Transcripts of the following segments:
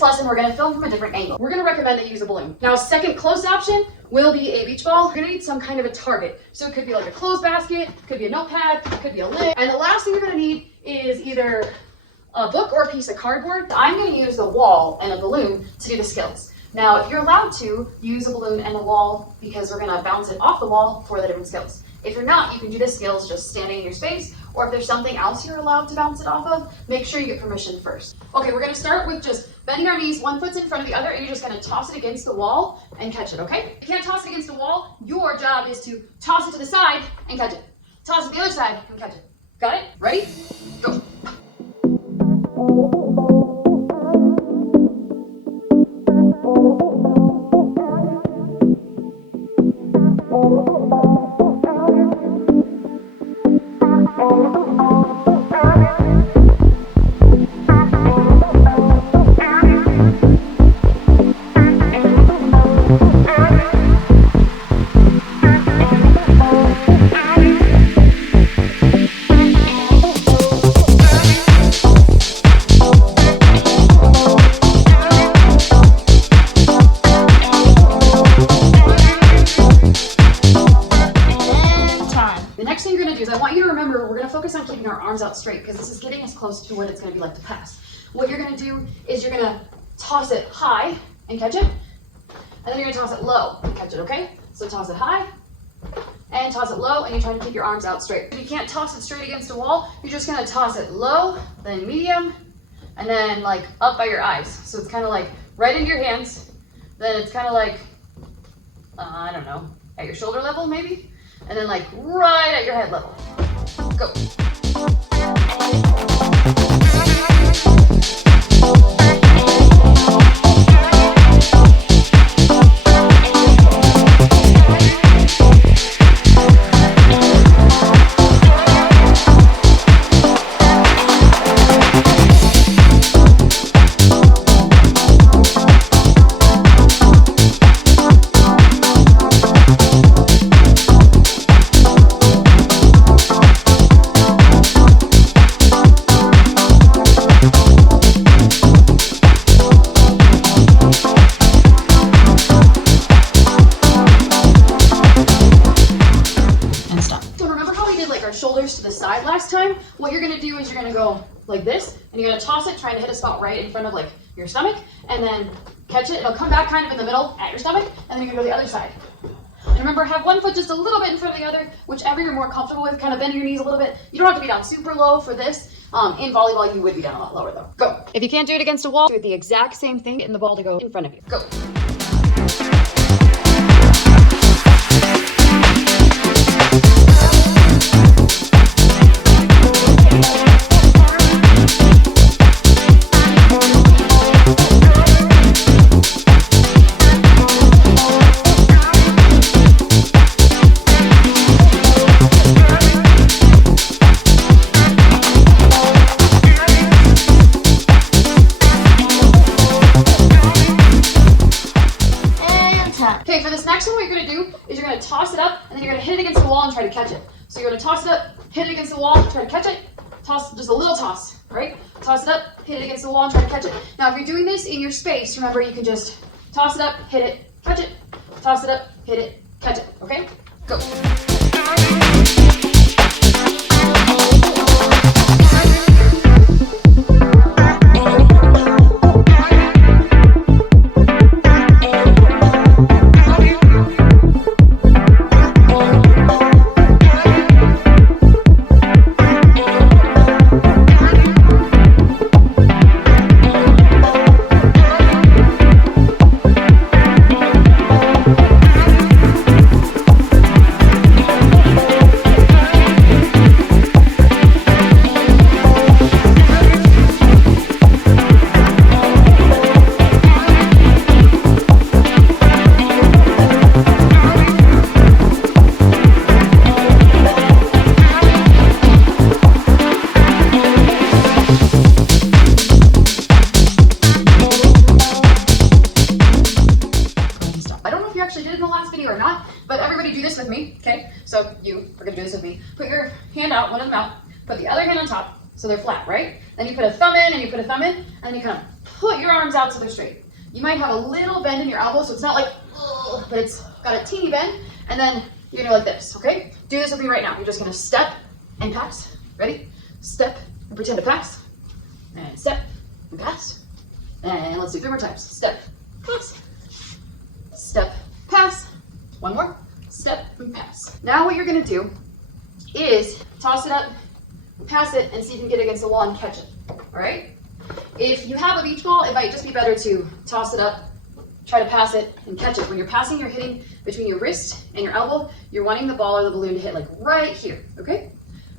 this lesson, we're gonna film from a different angle. We're gonna recommend that you use a balloon. Now, a second close option will be a beach ball. You're gonna need some kind of a target. So it could be like a clothes basket, could be a notepad, it could be a lid. And the last thing you're gonna need is either a book or a piece of cardboard. I'm gonna use the wall and a balloon to do the skills. Now, if you're allowed to, use a balloon and a wall because we're gonna bounce it off the wall for the different skills. If you're not, you can do the skills just standing in your space, or if there's something else you're allowed to bounce it off of, make sure you get permission first. Okay, we're gonna start with just bending our knees, one foot's in front of the other, and you're just gonna toss it against the wall and catch it, okay? If you can't toss it against the wall, your job is to toss it to the side and catch it. Toss it to the other side and catch it. Got it? Ready? Go. On keeping our arms out straight because this is getting us close to what it's going to be like to pass. What you're going to do is you're going to toss it high and catch it, and then you're going to toss it low and catch it, okay? So toss it high and toss it low, and you're trying to keep your arms out straight. If you can't toss it straight against a wall, you're just going to toss it low, then medium, and then like up by your eyes. So it's kind of like right into your hands, then it's kind of like, I don't know, at your shoulder level maybe, and then like right at your head level. Go. Shoulders to the side last time. What you're going to do is you're going to go like this, and you're going to toss it, trying to hit a spot right in front of like your stomach, and then catch it. It'll come back kind of in the middle at your stomach, and then you're going to go the other side. And remember, have one foot just a little bit in front of the other, whichever you're more comfortable with. Kind of bend your knees a little bit. You don't have to be down super low for this. In volleyball, you would be down a lot lower though. Go. If you can't do it against a wall, do it the exact same thing, getting the ball to go in front of you. Go. Okay, for this next one, what you're going to do is you're going to toss it up, and then you're going to hit it against the wall and try to catch it. So you're going to toss it up, hit it against the wall, try to catch it, toss, just a little toss, right? Toss it up, hit it against the wall, and try to catch it. Now, if you're doing this in your space, remember you can just toss it up, hit it, catch it, toss it up, hit it, catch it, okay? Go. or not, but everybody do this with me, okay? So you are gonna do this with me. Put your hand out, one of them out, put the other hand on top, so they're flat, right? Then you put a thumb in and you put a thumb in, and then you kind of put your arms out so they're straight. You might have a little bend in your elbow, so it's not like, ugh, but it's got a teeny bend, and then you're gonna go like this, okay? Do this with me right now. You're just gonna step and pass. Ready? Step and pretend to pass. And step and pass. And let's do 3 more times. Step, pass. Step, pass. One more. Step and pass. Now what you're gonna do is toss it up, pass it, and see if you can get it against the wall and catch it, all right? If you have a beach ball, it might just be better to toss it up, try to pass it, and catch it. When you're passing, you're hitting between your wrist and your elbow. You're wanting the ball or the balloon to hit like right here, okay?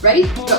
Ready? Go.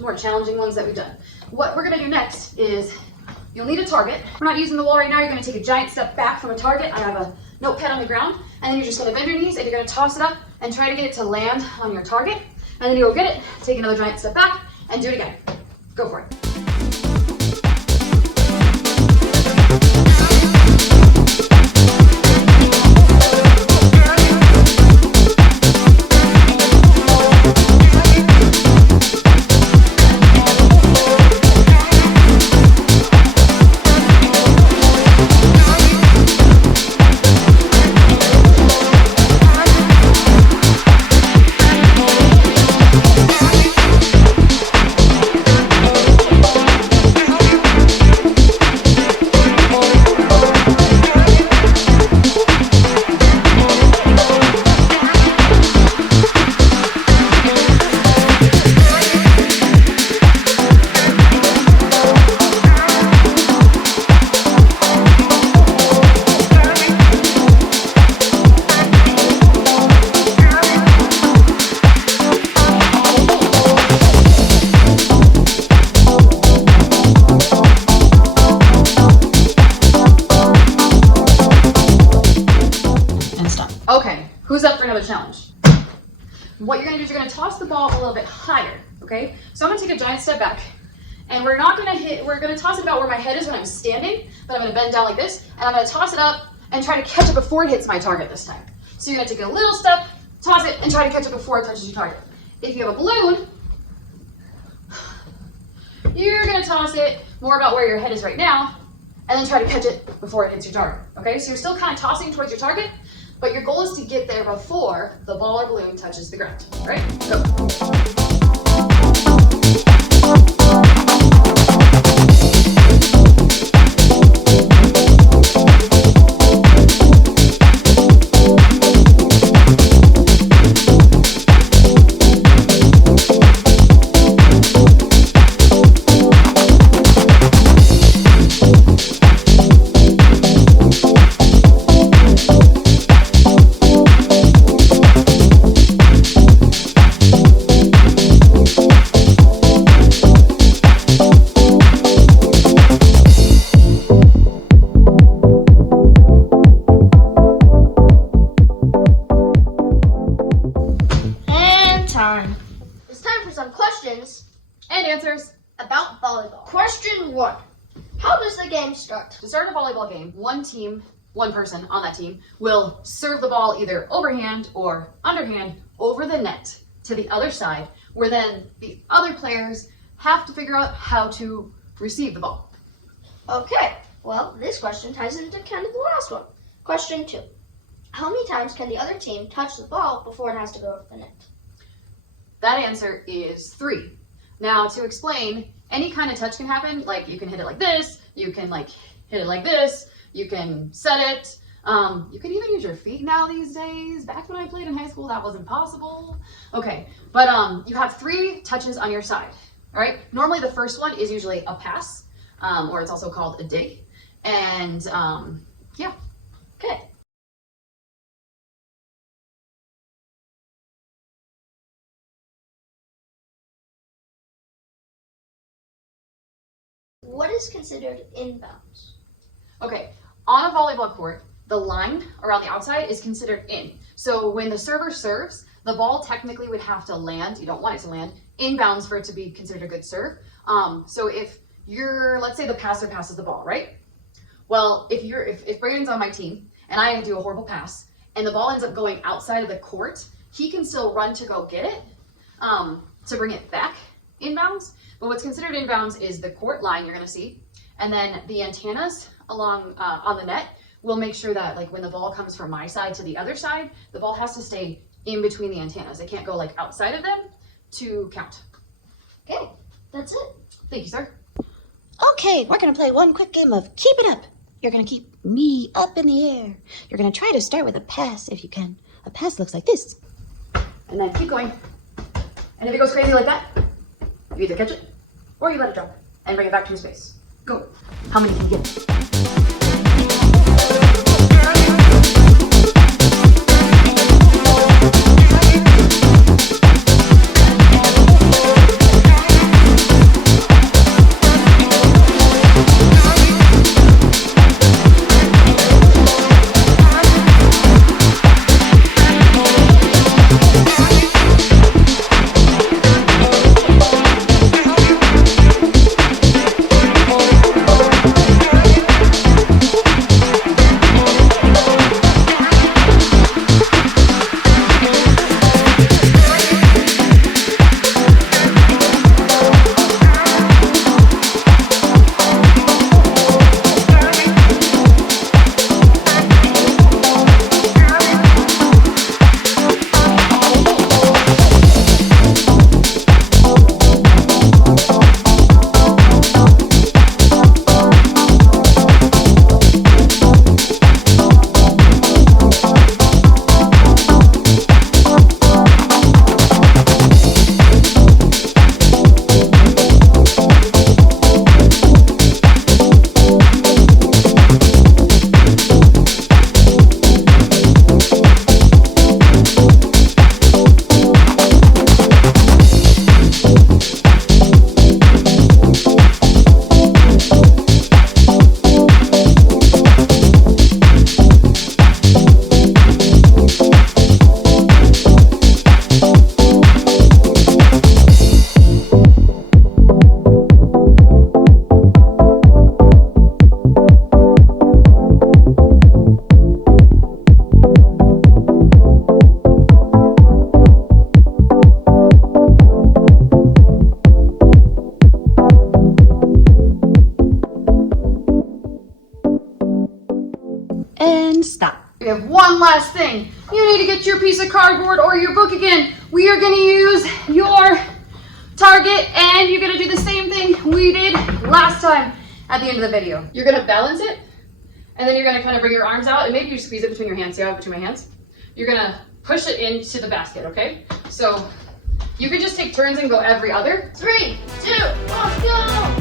More challenging ones that we've done. What we're gonna do next is you'll need a target. We're not using the wall right now. You're gonna take a giant step back from a target. I have a notepad on the ground, and then you're just gonna bend your knees and you're gonna toss it up and try to get it to land on your target. And then you'll get it, take another giant step back, and do it again. Go for it. Okay, who's up for another challenge? What you're gonna do is you're gonna toss the ball a little bit higher, okay? So I'm gonna take a giant step back, and we're gonna toss it about where my head is when I'm standing, but I'm gonna bend down like this, and I'm gonna toss it up and try to catch it before it hits my target this time. So you're gonna take a little step, toss it, and try to catch it before it touches your target. If you have a balloon, you're gonna toss it more about where your head is right now, and then try to catch it before it hits your target, okay? So you're still kind of tossing towards your target, but your goal is to get there before the ball or balloon touches the ground, all right? Go. It's time for some questions And answers. about volleyball. Question 1. How does the game start? To start a volleyball game, one person on that team will serve the ball either overhand or underhand over the net to the other side, where then the other players have to figure out how to receive the ball. Okay, well, this question ties into kind of the last one. Question 2. How many times can the other team touch the ball before it has to go over the net? That answer is 3. Now, to explain, any kind of touch can happen. Like, you can hit it like this, you can like hit it like this, you can set it. You can even use your feet now these days. Back when I played in high school, that wasn't possible. Okay, but you have 3 touches on your side, all right? Normally the first one is usually a pass, or it's also called a dig. And Yeah. Okay. What is considered inbounds? Okay, on a volleyball court, the line around the outside is considered in. So when the server serves, the ball technically would have to land, you don't want it to land, inbounds for it to be considered a good serve. So if let's say the passer passes the ball, right? Well, if Brandon's on my team and I do a horrible pass and the ball ends up going outside of the court, he can still run to go get it, to bring it back inbounds. But what's considered inbounds is the court line you're gonna see, and then the antennas along on the net will make sure that like when the ball comes from my side to the other side, the ball has to stay in between the antennas. It can't go like outside of them to count. Okay, that's it. Thank you, sir. Okay, we're gonna play one quick game of Keep It Up. You're gonna keep me up in the air. You're gonna try to start with a pass if you can. A pass looks like this. And then keep going. And if it goes crazy like that, you either catch it or you let it drop and bring it back to your space. Go. How many can you get? And stop. We have one last thing. You need to get your piece of cardboard or your book again. We are gonna use your target and you're gonna do the same thing we did last time at the end of the video. You're gonna balance it and then you're gonna kind of bring your arms out and maybe you squeeze it between your hands. See how I have it between my hands? You're gonna push it into the basket, okay? So you can just take turns and go every other. 3, 2, let's go!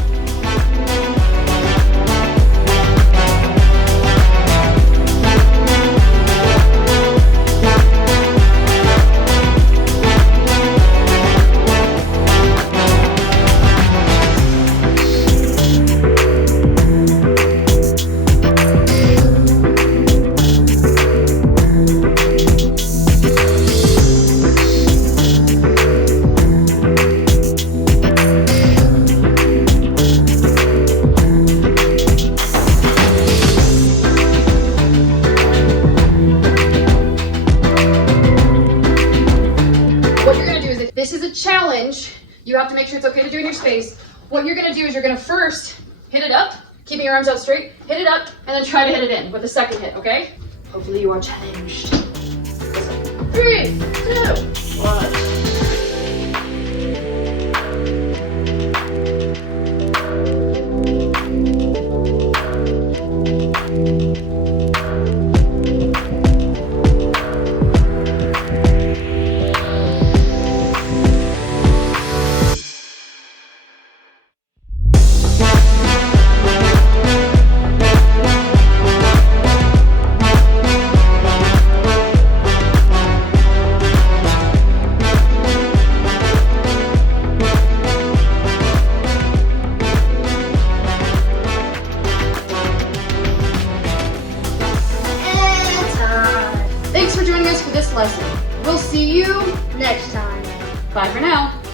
Challenge, you have to make sure it's okay to do in your space. What you're gonna do is you're gonna first hit it up, keeping your arms out straight, hit it up, and then try to hit it in with the second hit, okay? Hopefully you are challenged. 3, 2, 1. lesson. We'll see you Next time. Bye for now.